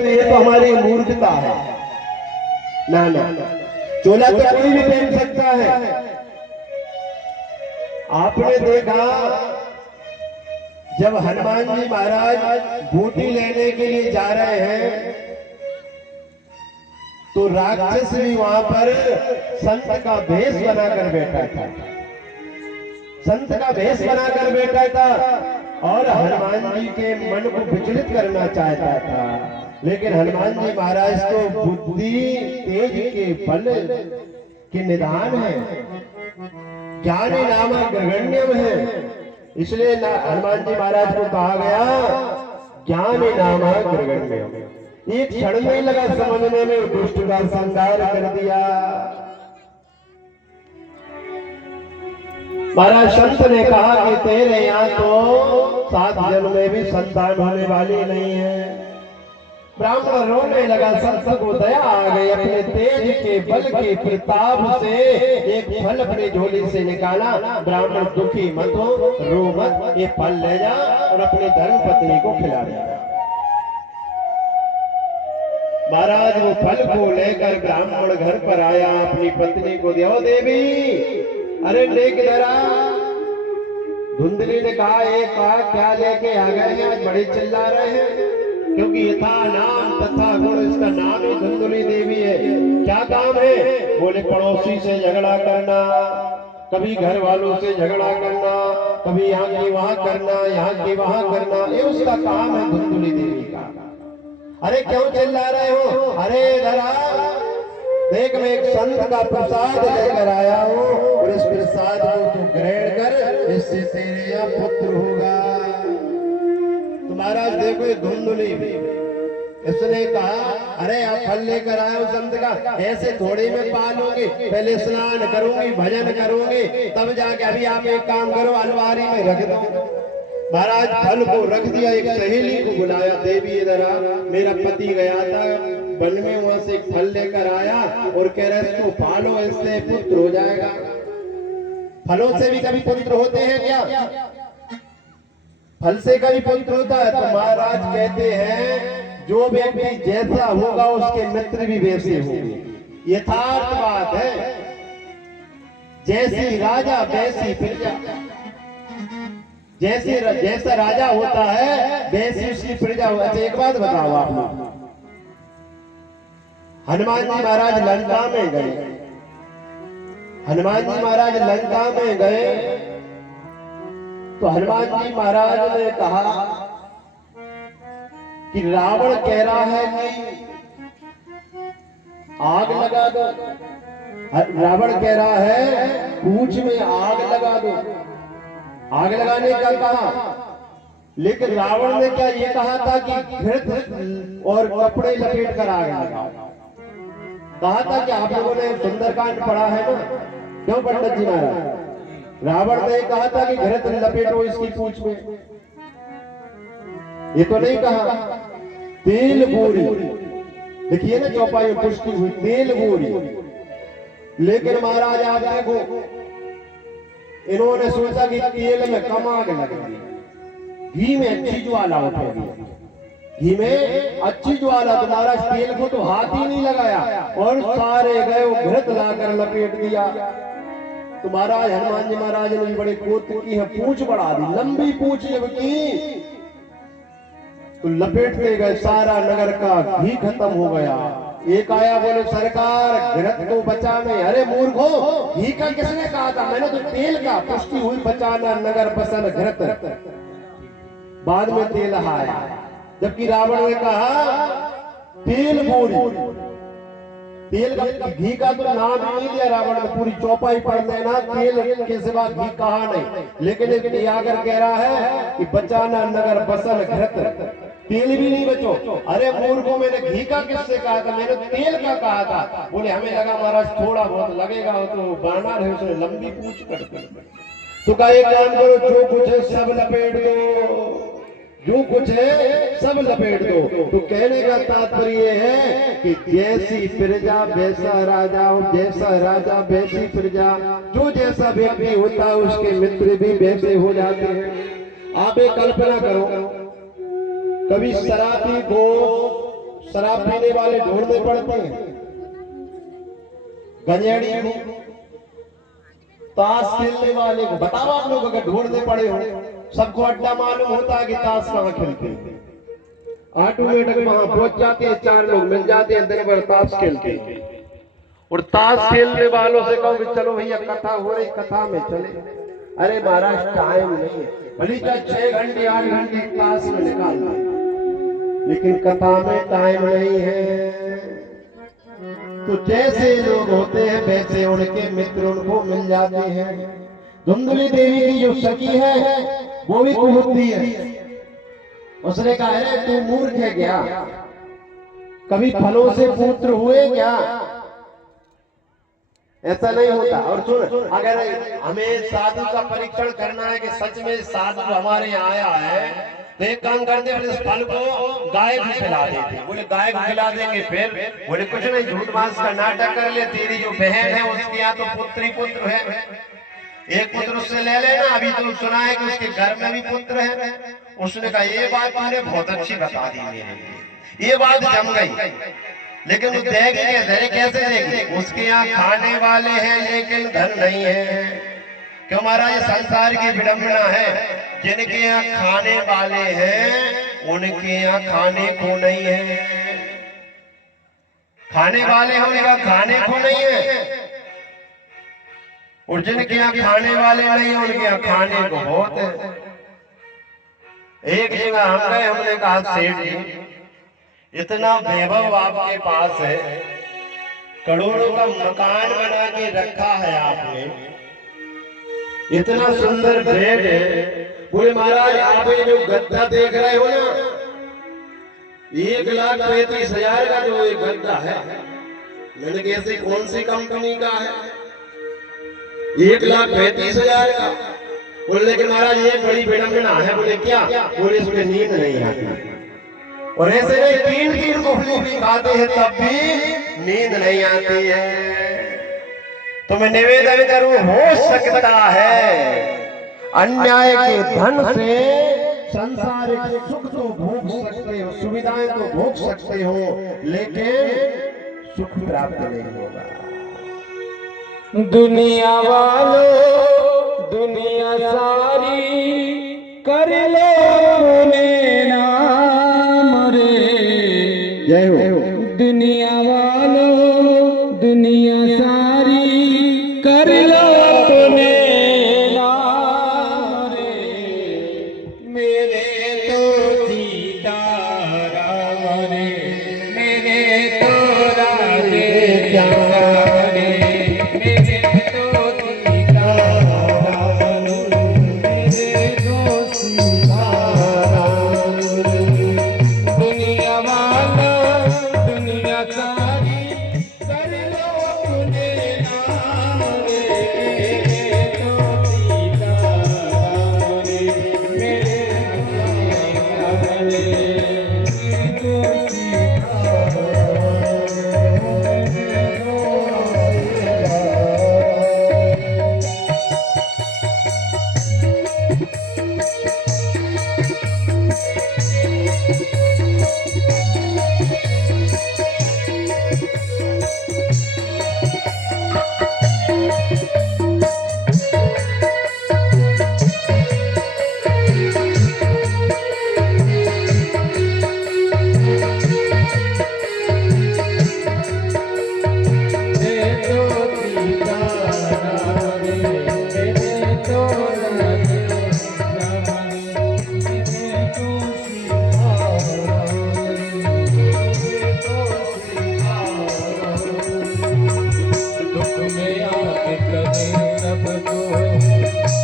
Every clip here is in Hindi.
ये तो हमारी मूर्खता है। ना ना, चोला तो कोई भी पहन सकता है। आपने देखा जब हनुमान जी महाराज बूटी लेने के लिए जा रहे हैं तो राक्षस भी वहां पर संत का भेष बनाकर बैठा था, संत का भेष बनाकर बैठा था और हनुमान जी के मन को विचलित करना चाहता था। लेकिन हनुमान जी महाराज तो बुद्धि तेज के बल के निधान है, ज्ञानी नामक ग्रगण्यम है, इसलिए हनुमान जी महाराज को कहा गया ज्ञानी नामक ग्रगण्यम। एक क्षण में लगा समझने में, दुष्ट का संहार कर दिया। महाराज संत ने कहा कि तेरे यहाँ तो 7 जन्म में भी संतान होने वाली नहीं है। ब्राह्मण रोने लगा, संत को दया आ गई, अपने तेज के बल के प्रताप से एक फल अपनी झोली से निकाला। ब्राह्मण दुखी मत हो, रो मत, ये फल ले जा और अपनी धर्म पत्नी को खिला दे। महाराज वो फल को लेकर ब्राह्मण घर पर आया, अपनी पत्नी को दिया। ओ देवी, अरे देख जरा। धुंधली ने कहा, एक क्या लेके आ गए हैं, आज बड़े चिल्ला रहे हैं, क्योंकि यथा नाम तथा गुण, इसका नाम ही धुंधली देवी है। क्या काम है? बोले पड़ोसी से झगड़ा करना, कभी घर वालों से झगड़ा करना, कभी यहाँ की वहां करना, यहाँ की वहां करना, ये उसका काम है धुंधली देवी का। अरे क्यों चिल्ला रहे हो? अरे धरा देख, मैं एक संत का प्रसाद लेकर आया हूँ और इस प्रसाद को तू ग्रहण कर, इससे तेरे यहाँ पुत्र होगा। तो महाराज देखो ये धुंधली, इसने कहा अरे आप फल लेकर आए हो संत का, ऐसे थोड़ी में पालूंगी, पहले स्नान करूंगी, भजन करूंगी, तब जाके। अभी आप एक काम करो, अलमारी में रख दो। महाराज फल को रख दिया, एक सहेली को बुलाया, देवी इधर आ, मेरा पति गया था वन में, वहां से एक फल लेकर आया और कह रहे इसको पालो, इससे पुत्र हो जाएगा। फलों से भी कभी पुत्र होते हैं क्या? फल से कभी पुत्र होता है? तो महाराज कहते हैं जो व्यक्ति जैसा होगा उसके मित्र भी वैसे होंगे। यथार्थ बात है, जैसी राजा वैसी प्रजा, जैसा राजा होता है वैसी उसकी प्रजा होती है। अच्छा एक बात बताओ आप लोग, हनुमान जी महाराज लंका में गए, हनुमान जी महाराज लंका में गए तो हनुमान जी महाराज ने कहा कि रावण कह रहा है कि आग लगा दो, रावण कह रहा है पूंछ में आग लगा दो, आग लगाने का कहा। लेकिन रावण ने क्या ये कहा था कि घृत और कपड़े लपेट कर आग लगाओ? कहा था कि आप लोगों ने सुंदरकांड पढ़ा है ना, क्यों पंडित जी महाराज? रावण ने कहा था कि घृत लपेटो इसकी पूंछ में, ये तो नहीं कहा। तेल बोरी, देखिए ना चौपाई में पुष्टि हुई, तेल बोरी। लेकिन महाराज आप देखो, इन्होंने सोचा कि तेल में कम आग लगेगी, घी में अच्छी ज्वाला उठेगी, घी में अच्छी ज्वाला। तो महाराज तेल को तो हाथ ही नहीं लगाया और सारे गए वो घृत लाकर लपेट दिया। तो महाराज हनुमान जी महाराज ने बड़े कोत की है, पूंछ बढ़ा दी, लंबी पूंछ जब की तो लपेटते गए, सारा नगर का घी खत्म हो गया। एक आया, बोले सरकार घृत तो बचाने। अरे मूर्खो, घी का किसने कहा था? मैंने तो तेल का। पुष्टि हुई बचाना नगर बसन घृत, बाद में तेल आया। जबकि रावण ने कहा तेल बोरी, तेल का, घी का तो नाम ही नहीं लिया रावण ने। पूरी चौपाई पढ़ लेना, तेल के सिवा घी कहा नहीं। लेकिन आकर कह रहा है कि बचाना नगर बसन घृत, तेल भी नहीं बचो। अरे मूर्खों, मैंने घी का किससे कहा था? मैंने तेल का कहा था। बोले हमें लगा महाराज थोड़ा बहुत लगेगा, तो बाना है, उसने लंबी पूछ करके। तो कहा एक काम करो, जो कुछ है सब लपेट दो, जो कुछ है सब लपेट दो। तो कहने का तात्पर्य है कि जैसी प्रजा वैसा राजा, जैसा राजा वैसी प्रजा, जो जैसा व्यक्ति होता है उसके मित्र भी वैसे हो जाते हैं। आप एक कल्पना करो, कभी शराबी को शराब पीने वाले ढूंढने पड़ते हैं, गंजेड़ी को, ताश खेलने वाले को। बताओ आप लोग अगर ढूंढने पड़े हो, सबको अड्डा मालूम होता है कि ताश कहाँ खेलते हैं। ऑटोमेटिक वहां पहुंच जाते हैं, 4 लोग मिल जाते हैं, दिन भर ताश खेलते हैं। और ताश खेलने वालों से कहो कि चलो भैया कथा हो रही, कथा में चले। अरे महाराज टाइम नहीं है, भली चाहे 6 घंटे 8 घंटे ताश में निकाल दो, लेकिन कथा में टाइम नहीं है। तो जैसे लोग होते हैं वैसे उनके मित्र उनको मिल जाते हैं। धुंधली देवी की जो सखी है वो भी कुबुद्धि है। उसने कहा है तू मूर्ख है क्या, कभी फलों से पुत्र हुए क्या? ऐसा नहीं होता। और सुन, अगर हमें साधु का परीक्षण करना है कि सच में साधु हमारे यहाँ आया है, तो एक काम करते हैं, इस फल को गाय को खिला देते। बोले गाय को खिला देंगे, फिर बोले कुछ नहीं, झूठ मांस का नाटक कर ले, तेरी जो बहन है उसके यहाँ तो पुत्र ही पुत्र है, एक पुत्र उससे ले लेना। अभी तो सुना है कि उसके घर में भी पुत्र है। उसने कहा ये बात तुमने बहुत अच्छी बता दी मेरे लिए, ये बात जम गई। लेकिन वो देखेंगे धरे कैसे देखेंगे, उसके यहाँ खाने वाले हैं लेकिन धन नहीं है। क्यों महाराज, ये संसार की विडंबना है। जिनके यहाँ खाने वाले हैं उनके यहाँ खाने को नहीं है, खाने वाले हैं उनके यहाँ खाने को नहीं है। और जिनके यहाँ खाने वाले नहीं है उनके यहाँ खाने को बहुत है। एक जगह हम गए, हमने कहा सेठ जी इतना वैभव आपके पास है, करोड़ों का मकान बना के रखा है आपने, इतना सुंदर बेड है। बोले महाराज आप ये जो गद्दा देख रहे हो ना, 1,35,000 का जो ये गद्दा है, मैंने कैसे कौन सी कंपनी का है? 1,35,000 का। बोले लेकिन महाराज ये बड़ी विडंबना है। बोले क्या? बोले इसमें नींद नहीं आती। और ऐसे नहीं, 3 गोली भी खाते हैं तब भी नींद नहीं आती है। तो मैं निवेदन करूं, हो सकता है अन्याय के धन से संसारिक सुख तो भोग सकते हो, सुविधाएं तो भोग सकते हो, लेकिन सुख प्राप्त नहीं होगा। दुनिया वालों दुनिया सारी कर लो अपने नाम रे। जय हो। दुनिया वालों दुनिया सारी कर लो अपने नाम रे। मेरे तो सीताराम रे, मेरे तो राधे श्याम रे, मेरे तो सीताराम रे, मेरे तो सीताराम रे। दुनिया वाला दुनिया सारी कर लो अपने नाम रे। मेरे तो सीताराम रे, मेरे तो सीताराम रे, मेरे तो सीताराम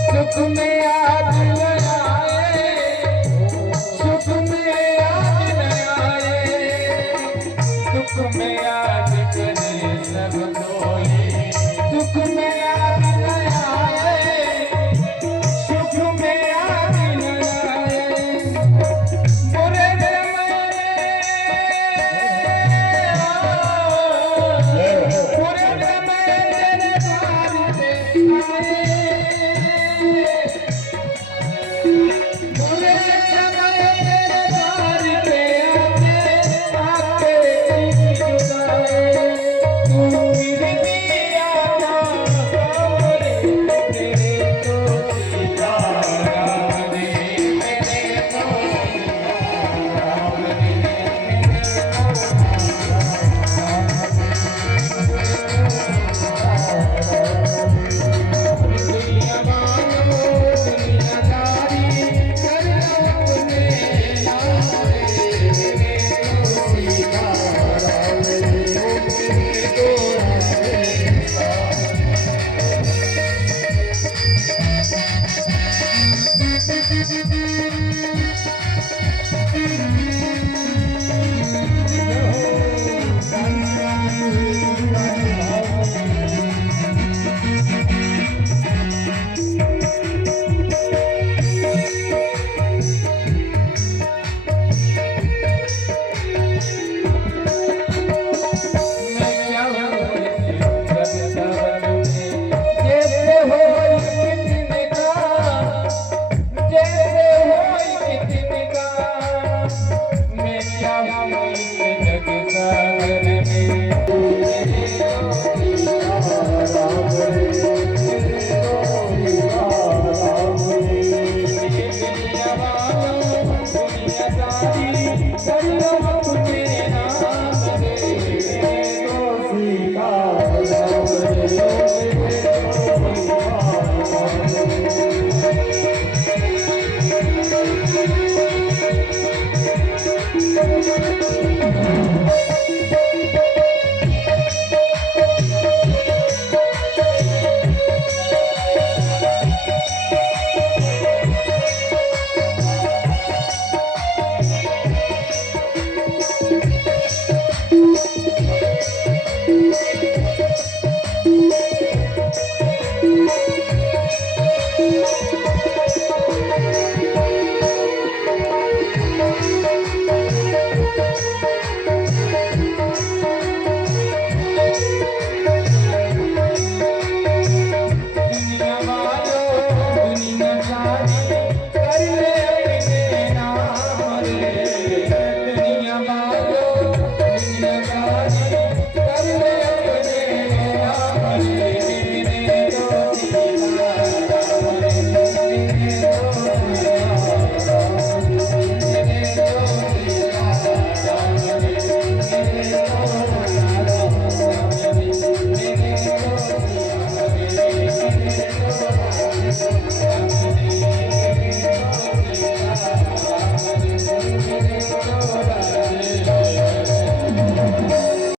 सुख में याद न आए, सुख में याद न आए, सुख में याद